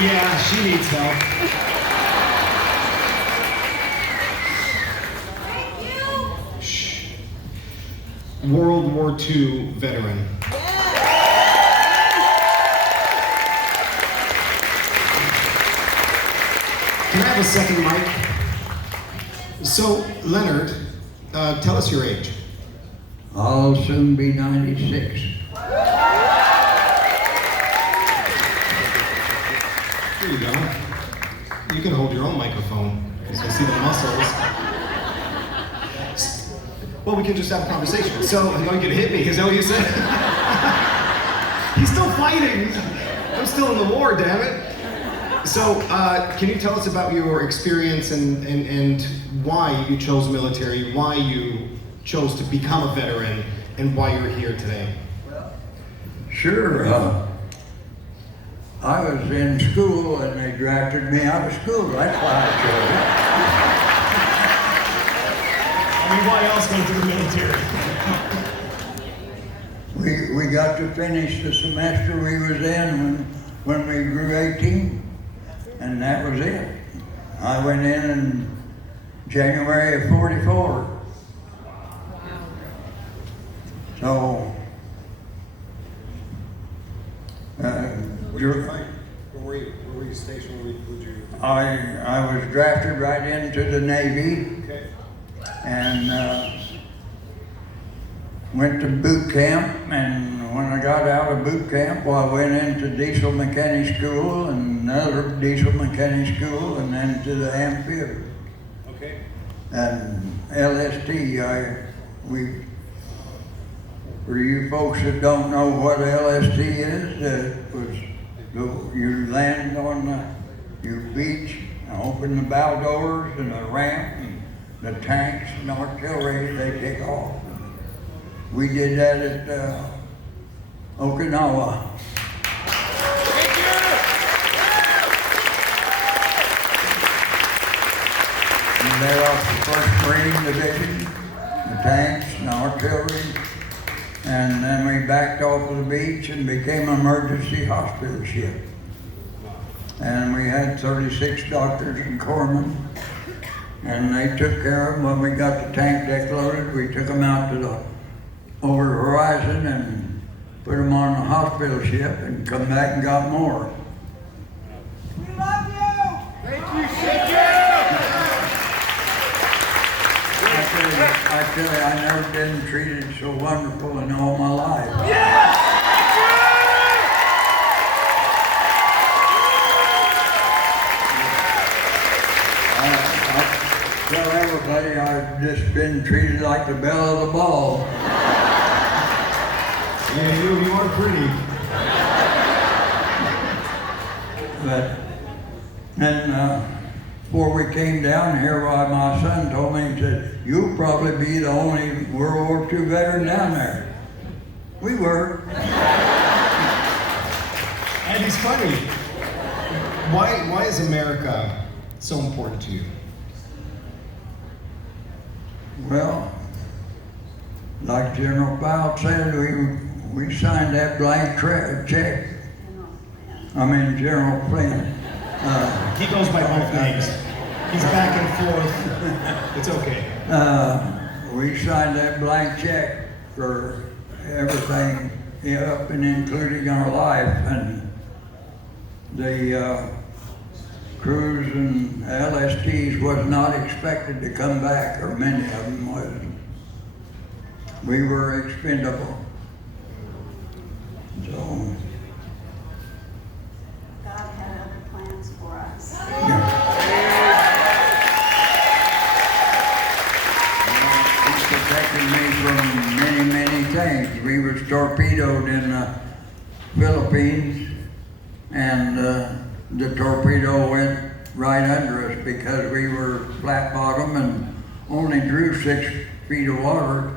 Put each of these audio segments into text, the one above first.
Yeah, she needs help. Shh. World War II veteran. Can I have a second mic? So, Leonard, tell us your age. I'll soon be 96. Here you go. You can hold your own microphone, because I see the muscles. Well, we can just have a conversation. So, you're going to hit me, is that what you said? He's still fighting. I'm still in the war, damn it. So, can you tell us about your experience and why you chose military, why you chose to become a veteran, and why you're here today? Sure. I was in school and they drafted me out of school. That's why I chose it. I mean, why else go to the military? We got to finish the semester we was in when we grew 18, and that was it. I went in January of '44. So, Where did you fight? Where were you stationed? I was drafted right into the Navy. Okay. And went to boot camp, and when I got out of boot camp, well, I went into diesel mechanic school and another diesel mechanic school, and then to the amphibious. Okay. And LST, for you folks that don't know what LST is, you land on your beach, open the bow doors and the ramp, and the tanks and artillery, they take off. We did that at Okinawa. We led off the 1st Marine Division, the tanks and artillery, and then we backed off of the beach and became an emergency hospital ship. And we had 36 doctors and corpsmen, and they took care of them. When we got the tank deck loaded, we took them out to over the horizon and put them on the hospital ship and come back and got more. We love you! Thank you, thank you! I tell you, I never been treated so wonderful in all my life. Yes! I tell everybody I've just been treated like the belle of the ball. Yeah, you are pretty. But then before we came down here, my son told me, he said, "You'll probably be the only World War II veteran down there." We were. And he's funny. Why is America so important to you? Well, like General Powell said, we signed that blank check. I mean, General Flynn. He goes by both names. He's back and forth. It's okay. We signed that blank check for everything, up and including our life, and the crews and LSTs was not expected to come back, or many of them wasn't. We were expendable. So, God had other plans for us. yeah. He protected me from many, many things. We was torpedoed in the Philippines, and the torpedo went right under us because we were flat bottom and only drew 6 feet of water,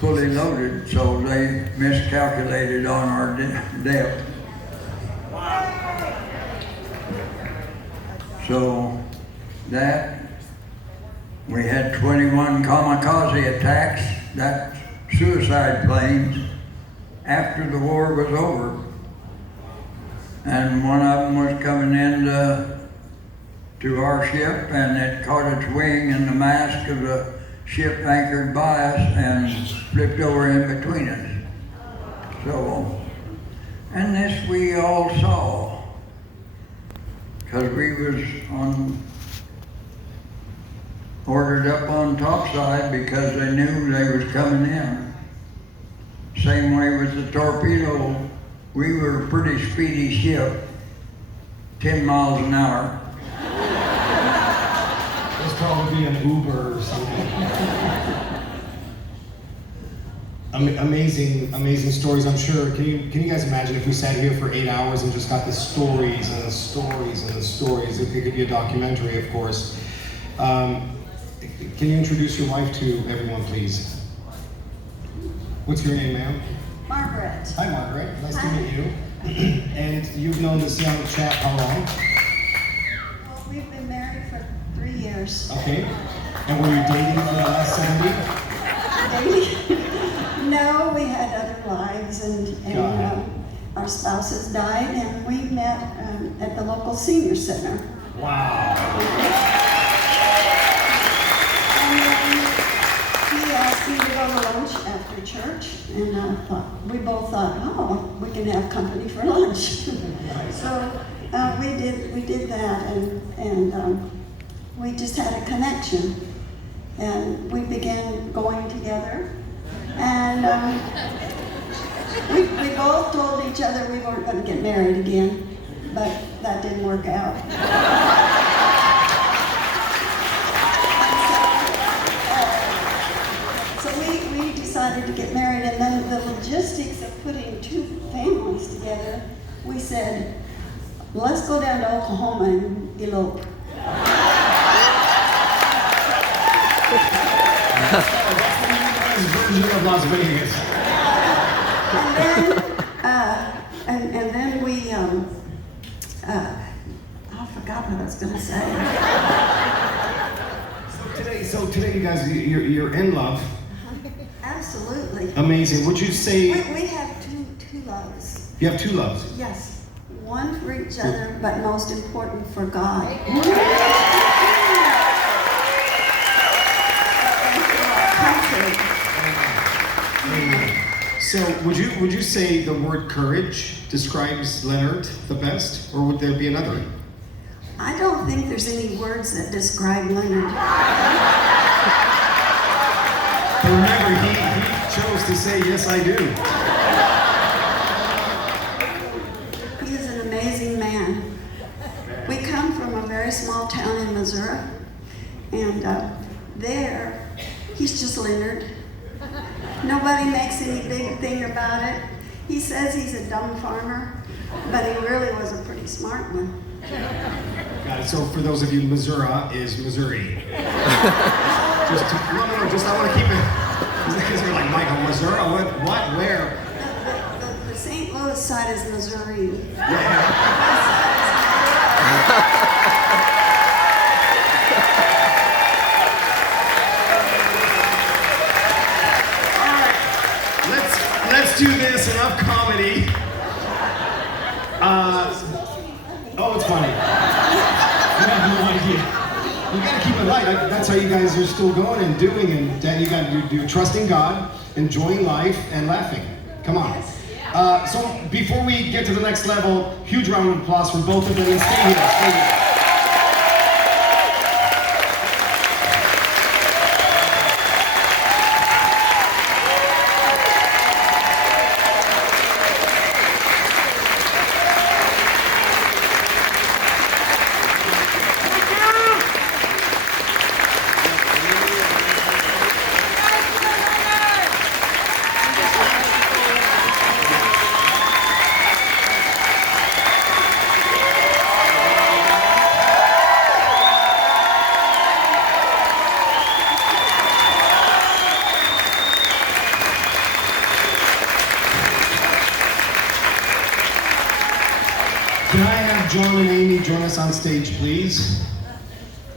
fully loaded, so they miscalculated on our depth. So that, we had 21 kamikaze attacks, that's suicide planes, after the war was over. and one of them was coming in to our ship, and it caught its wing, and the mast of the ship anchored by us and flipped over in between us. So, and this we all saw, because we was ordered up on topside because they knew they was coming in. Same way with the torpedo. We were a pretty speedy ship, 10 miles an hour. It was probably an Uber or something. Amazing stories, I'm sure. Can you guys imagine if we sat here for 8 hours and just got the stories and the stories and the stories? It could be a documentary, of course. Can you introduce your wife to everyone, please? What's your name, ma'am? Margaret. Hi, Margaret. Nice to Hi. meet you. And you've known this young chap how long? Well, we've been married for 3 years. Okay. And were you dating for the last 70? Dating? No, we had other lives, and our spouses died, and we met at the local senior center. Wow. And then he asked me to go to lunch after church, and we both thought, oh, we can have company for lunch. So we did that, and we just had a connection, and we began going together, and we both told each other we weren't going to get married again, but that didn't work out. We decided to get married, and then the logistics of putting two families together, we said, let's go down to Oklahoma and elope. Version of Las Vegas. And then we, I forgot what I was going to say. So today, you guys, you're in love. Absolutely. Amazing. Would you say We have two loves. you have two loves? Yes. One for each other, but most important for God. And for our country. So would you say the word courage describes Leonard the best, or would there be another? I don't think there's any words that describe Leonard. But remember, he chose to say, yes, I do. He is an amazing man. We come from a very small town in Missouri, and there, he's just Leonard. Nobody makes any big thing about it. He says he's a dumb farmer, but he really was a pretty smart one. Got it. So for those of you, Missouri is Missouri. I want to keep it. Because you're like, Michael, Missouri? What? Where? The St. Louis side is Missouri. Let's do this. Enough comedy. Oh, it's funny. You have no idea. You gotta keep it light. That's how you guys are still going and doing, and you're trusting God, enjoying life, and laughing. Come on. So before we get to the next level, huge round of applause for both of them, and stay here. Stay here. Can I have John and Amy join us on stage, please?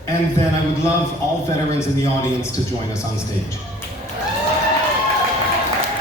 And then I would love all veterans in the audience to join us on stage.